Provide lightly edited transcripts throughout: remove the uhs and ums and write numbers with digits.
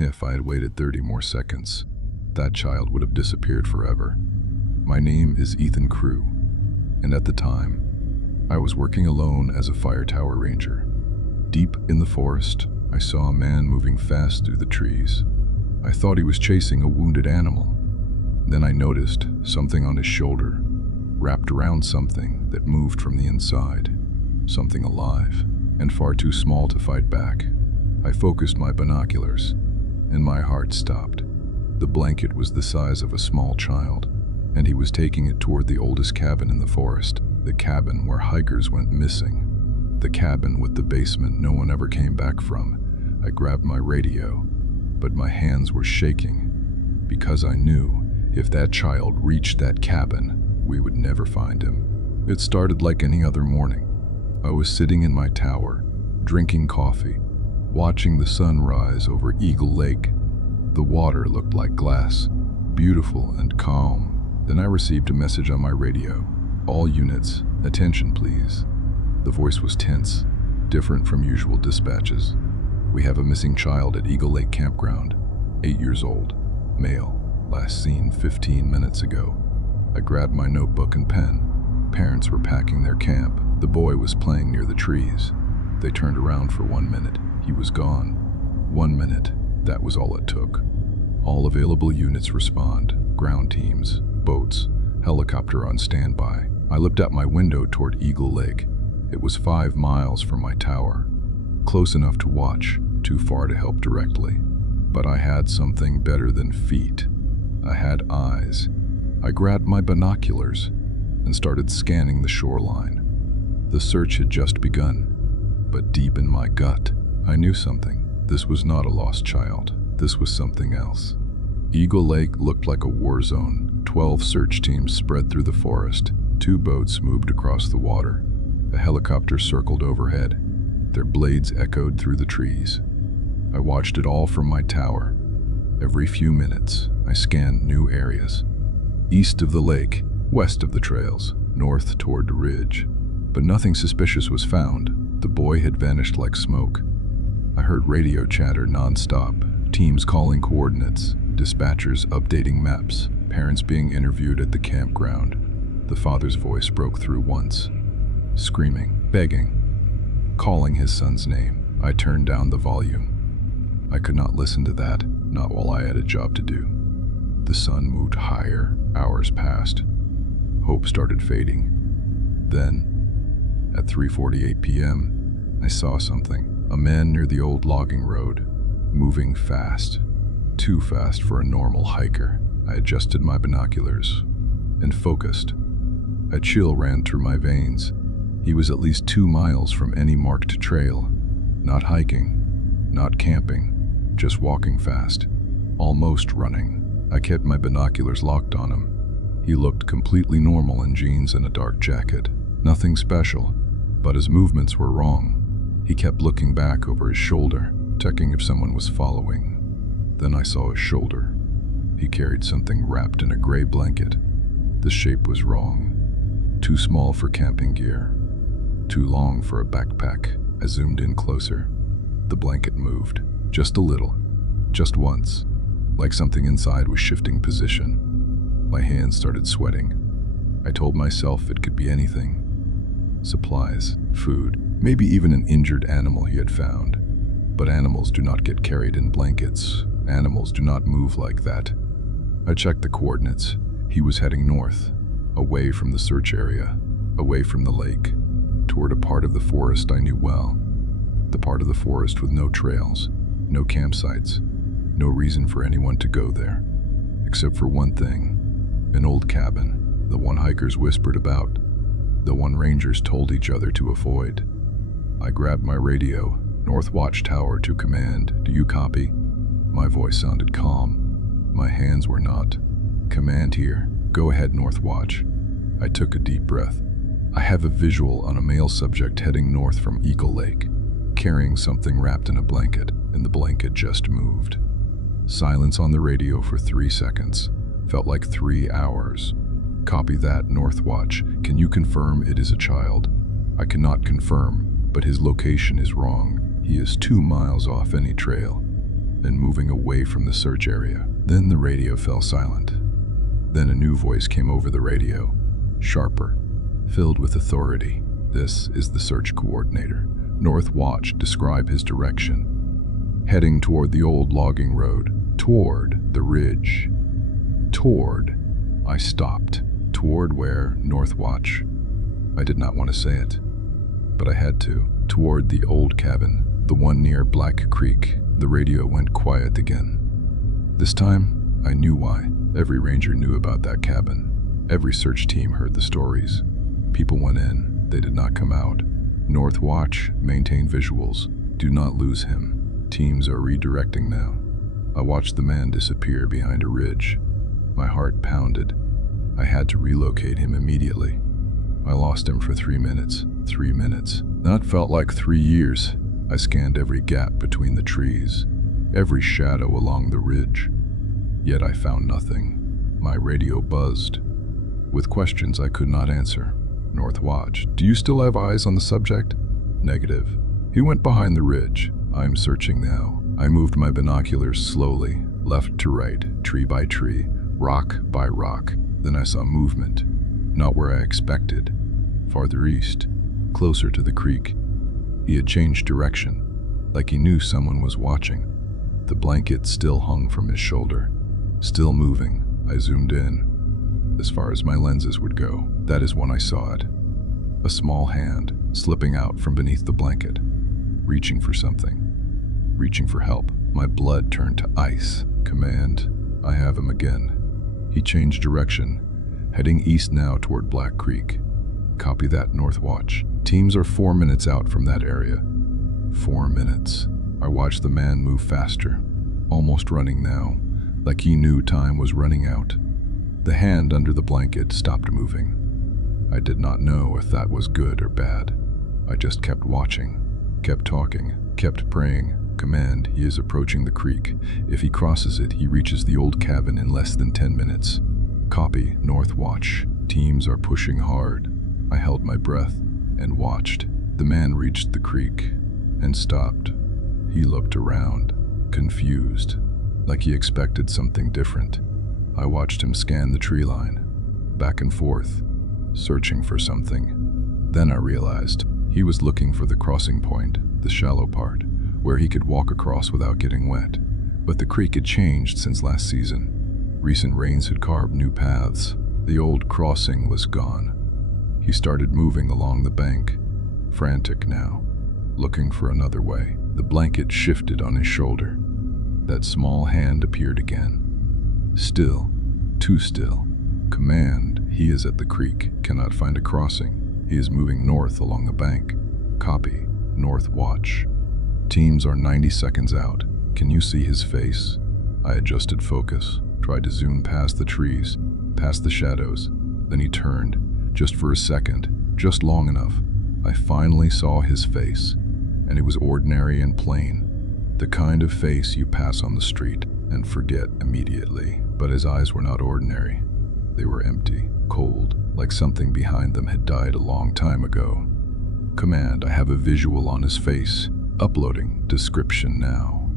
If I had waited 30 more seconds, that child would have disappeared forever. My name is Ethan Crew, and at the time, I was working alone as a fire tower ranger. Deep in the forest, I saw a man moving fast through the trees. I thought he was chasing a wounded animal. Then I noticed something on his shoulder, wrapped around something that moved from the inside. Something alive, and far too small to fight back. I focused my binoculars, and my heart stopped. The blanket was the size of a small child, and he was taking it toward the oldest cabin in the forest, the cabin where hikers went missing. The cabin with the basement no one ever came back from. I grabbed my radio, but my hands were shaking, because I knew if that child reached that cabin, we would never find him. It started like any other morning. I was sitting in my tower, drinking coffee, watching the sun rise over Eagle Lake. The water looked like glass, beautiful and calm. Then I received a message on my radio. All units, attention please. The voice was tense, different from usual dispatches. We have a missing child at Eagle Lake Campground, 8 years old, male, last seen 15 minutes ago. I grabbed my notebook and pen. Parents were packing their camp. The boy was playing near the trees. They turned around for 1 minute. He was gone. 1 minute. That was all it took. All available units respond. Ground teams, boats, helicopter on standby. I looked out my window toward Eagle Lake. It was 5 miles from my tower. Close enough to watch, too far to help directly. But I had something better than feet. I had eyes. I grabbed my binoculars and started scanning the shoreline. The search had just begun, but deep in my gut, I knew something. This was not a lost child. This was something else. Eagle Lake looked like a war zone. 12 search teams spread through the forest. 2 boats moved across the water. A helicopter circled overhead. Their blades echoed through the trees. I watched it all from my tower. Every few minutes, I scanned new areas. East of the lake, west of the trails, north toward the ridge. But nothing suspicious was found. The boy had vanished like smoke. I heard radio chatter non-stop, teams calling coordinates, dispatchers updating maps, parents being interviewed at the campground. The father's voice broke through once, screaming, begging, calling his son's name. I turned down the volume. I could not listen to that, not while I had a job to do. The sun moved higher, hours passed. Hope started fading. Then, at 3:48 p.m., I saw something. A man near the old logging road, moving fast. Too fast for a normal hiker. I adjusted my binoculars and focused. A chill ran through my veins. He was at least 2 miles from any marked trail. Not hiking, not camping, just walking fast. Almost running. I kept my binoculars locked on him. He looked completely normal in jeans and a dark jacket. Nothing special, but his movements were wrong. He kept looking back over his shoulder, checking if someone was following. Then I saw his shoulder. He carried something wrapped in a gray blanket. The shape was wrong. Too small for camping gear. Too long for a backpack. I zoomed in closer. The blanket moved. Just a little. Just once. Like something inside was shifting position. My hands started sweating. I told myself it could be anything. Supplies, food, maybe even an injured animal he had found. But animals do not get carried in blankets. Animals do not move like that. I checked the coordinates. He was heading north, away from the search area, away from the lake, toward a part of the forest I knew well. The part of the forest with no trails, no campsites, no reason for anyone to go there. Except for one thing, an old cabin, the one hikers whispered about, the one rangers told each other to avoid. I grabbed my radio, North Watchtower to command. Do you copy? My voice sounded calm. My hands were not. Command here. Go ahead, North Watch. I took a deep breath. I have a visual on a male subject heading north from Eagle Lake, carrying something wrapped in a blanket, and the blanket just moved. Silence on the radio for 3 seconds. Felt like 3 hours. Copy that, North Watch. Can you confirm it is a child? I cannot confirm, but his location is wrong. He is 2 miles off any trail. and moving away from the search area. Then the radio fell silent. Then a new voice came over the radio, sharper, filled with authority. "This is the search coordinator. North Watch, describe his direction." "Heading toward the old logging road, toward the ridge." "Toward." I stopped. "Toward where, North Watch?" I did not want to say it, but I had to. "Toward the old cabin, the one near Black Creek." The radio went quiet again. This time, I knew why. Every ranger knew about that cabin. Every search team heard the stories. People went in, they did not come out. North Watch, maintain visuals. Do not lose him. Teams are redirecting now. I watched the man disappear behind a ridge. My heart pounded. I had to relocate him immediately. I lost him for 3 minutes. 3 minutes. That felt like 3 years. I scanned every gap between the trees, every shadow along the ridge. Yet I found nothing. My radio buzzed with questions I could not answer. "North Watch, do you still have eyes on the subject?" "Negative. He went behind the ridge. I'm searching now." I moved my binoculars slowly, left to right, tree by tree, rock by rock. Then I saw movement, not where I expected, farther east, closer to the creek. He had changed direction, like he knew someone was watching. The blanket still hung from his shoulder, still moving. I zoomed in, as far as my lenses would go. That is when I saw it. A small hand slipping out from beneath the blanket, reaching for something, reaching for help. My blood turned to ice. "Command, I have him again." He changed direction, heading east now toward Black Creek. "Copy that, North Watch. Teams are 4 minutes out from that area." 4 minutes. I watched the man move faster, almost running now, like he knew time was running out. The hand under the blanket stopped moving. I did not know if that was good or bad. I just kept watching, kept talking, kept praying. "Command, he is approaching the creek. If he crosses it, he reaches the old cabin in less than 10 minutes. Copy, North Watch. Teams are pushing hard." I held my breath and watched. The man reached the creek and stopped. He looked around, confused, like he expected something different. I watched him scan the tree line, back and forth, searching for something. Then I realized he was looking for the crossing point, the shallow part, where he could walk across without getting wet. But the creek had changed since last season. Recent rains had carved new paths. The old crossing was gone. He started moving along the bank, frantic now, looking for another way. The blanket shifted on his shoulder. That small hand appeared again. Still, too still. "Command, he is at the creek, cannot find a crossing. He is moving north along the bank." "Copy, North Watch. Teams are 90 seconds out. Can you see his face?" I adjusted focus, tried to zoom past the trees, past the shadows. Then he turned, just for a second, just long enough. I finally saw his face, and it was ordinary and plain. The kind of face you pass on the street and forget immediately. But his eyes were not ordinary. They were empty, cold, like something behind them had died a long time ago. "Command, I have a visual on his face. Uploading. Description now."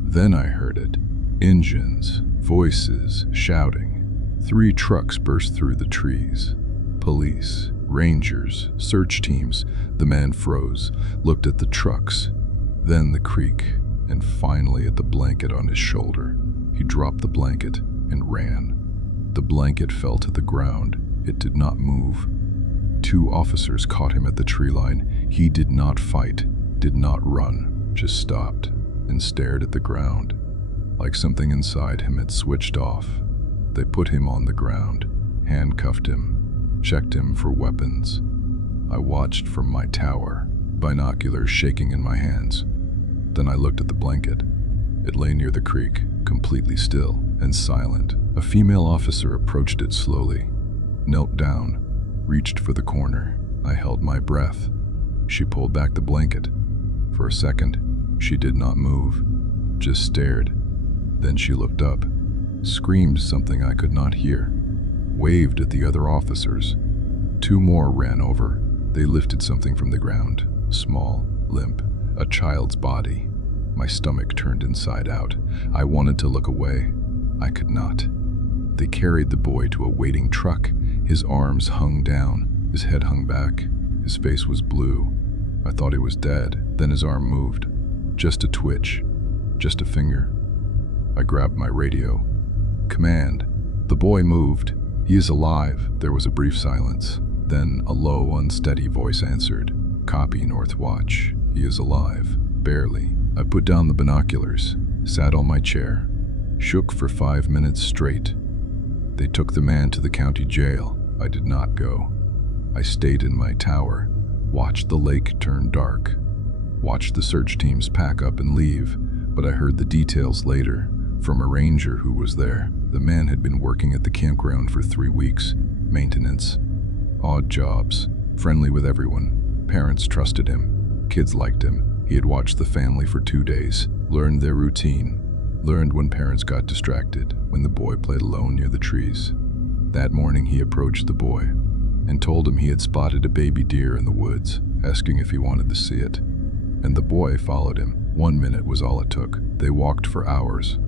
Then I heard it. Engines, voices, shouting. 3 trucks burst through the trees. Police, rangers, search teams. The man froze, looked at the trucks, then the creek, and finally at the blanket on his shoulder. He dropped the blanket and ran. The blanket fell to the ground. It did not move. 2 officers caught him at the tree line. He did not fight, did not run, just stopped and stared at the ground, like something inside him had switched off. They put him on the ground, handcuffed him, checked him for weapons. I watched from my tower, binoculars shaking in my hands. Then I looked at the blanket. It lay near the creek, completely still and silent. A female officer approached it slowly, knelt down, reached for the corner. I held my breath. She pulled back the blanket. For a second, she did not move, just stared. Then she looked up, screamed something I could not hear, waved at the other officers. 2 more ran over. They lifted something from the ground, small, limp, a child's body. My stomach turned inside out. I wanted to look away. I could not. They carried the boy to a waiting truck. His arms hung down, his head hung back, his face was blue. I thought he was dead. Then his arm moved. Just a twitch, just a finger. I grabbed my radio. Command. The boy moved. He is alive. There was a brief silence. Then a low, unsteady voice answered. Copy, North Watch. He is alive. Barely. I put down the binoculars, sat on my chair, shook for 5 minutes straight. They took the man to the county jail. I did not go. I stayed in my tower, watched the lake turn dark, watched the search teams pack up and leave, but I heard the details later from a ranger who was there. The man had been working at the campground for 3 weeks. Maintenance. Odd jobs. Friendly with everyone. Parents trusted him. Kids liked him. He had watched the family for 2 days, learned their routine, learned when parents got distracted, when the boy played alone near the trees. That morning he approached the boy and told him he had spotted a baby deer in the woods, asking if he wanted to see it. And the boy followed him. 1 minute was all it took. They walked for hours,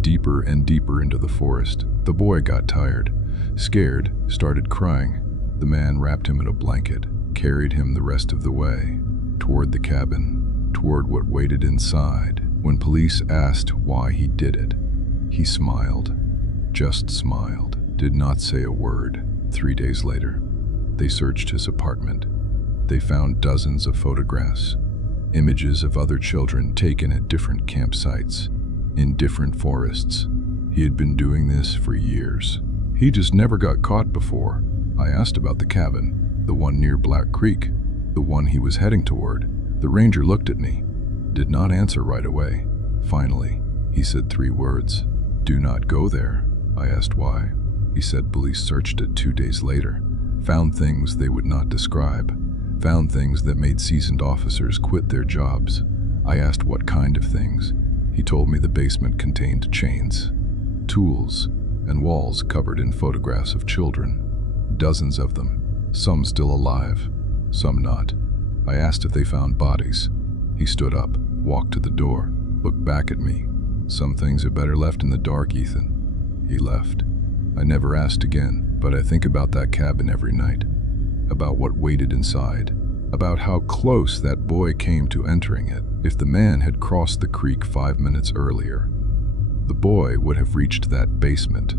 deeper and deeper into the forest. The boy got tired, scared, started crying. The man wrapped him in a blanket, carried him the rest of the way, toward the cabin, toward what waited inside. When police asked why he did it, he smiled, just smiled, did not say a word. 3 days later, they searched his apartment. They found dozens of photographs, images of other children taken at different campsites, in different forests. He had been doing this for years. He just never got caught before. I asked about the cabin, the one near Black Creek, the one he was heading toward. The ranger looked at me, did not answer right away. Finally, he said 3 words. Do not go there. I asked why. He said police searched it 2 days later, found things they would not describe, found things that made seasoned officers quit their jobs. I asked what kind of things. He told me the basement contained chains, tools, and walls covered in photographs of children. Dozens of them, some still alive, some not. I asked if they found bodies. He stood up, walked to the door, looked back at me. Some things are better left in the dark, Ethan. He left. I never asked again, but I think about that cabin every night, about what waited inside, about how close that boy came to entering it. If the man had crossed the creek 5 minutes earlier, the boy would have reached that basement.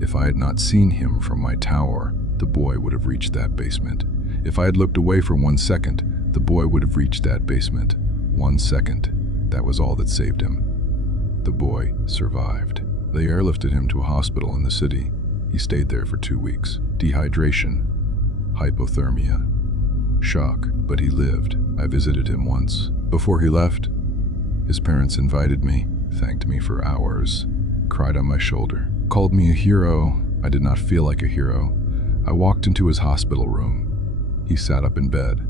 If I had not seen him from my tower, the boy would have reached that basement. If I had looked away for 1 second, the boy would have reached that basement. 1 second. That was all that saved him. The boy survived. They airlifted him to a hospital in the city. He stayed there for 2 weeks. Dehydration, hypothermia, shock, but he lived. I visited him once. Before he left, his parents invited me, thanked me for hours, cried on my shoulder, called me a hero. I did not feel like a hero. I walked into his hospital room. He sat up in bed,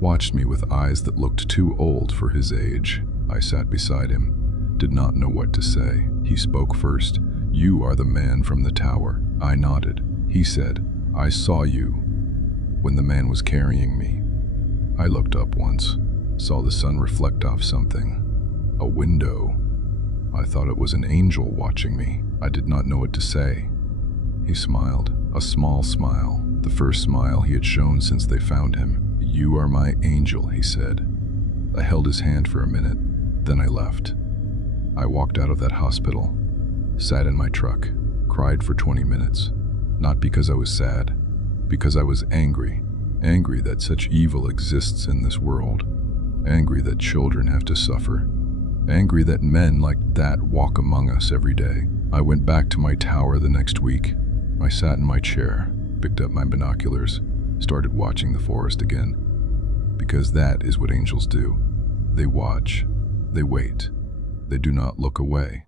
watched me with eyes that looked too old for his age. I sat beside him, did not know what to say. He spoke first. You are the man from the tower. I nodded. He said, I saw you when the man was carrying me. I looked up once, saw the sun reflect off something, a window. I thought it was an angel watching me. I did not know what to say. He smiled, a small smile, the first smile he had shown since they found him. You are my angel, he said. I held his hand for a minute, then I left. I walked out of that hospital, sat in my truck, cried for 20 minutes. Not because I was sad, because I was angry. Angry that such evil exists in this world. Angry that children have to suffer. Angry that men like that walk among us every day. I went back to my tower the next week. I sat in my chair, picked up my binoculars, started watching the forest again. Because that is what angels do. They watch, they wait, they do not look away.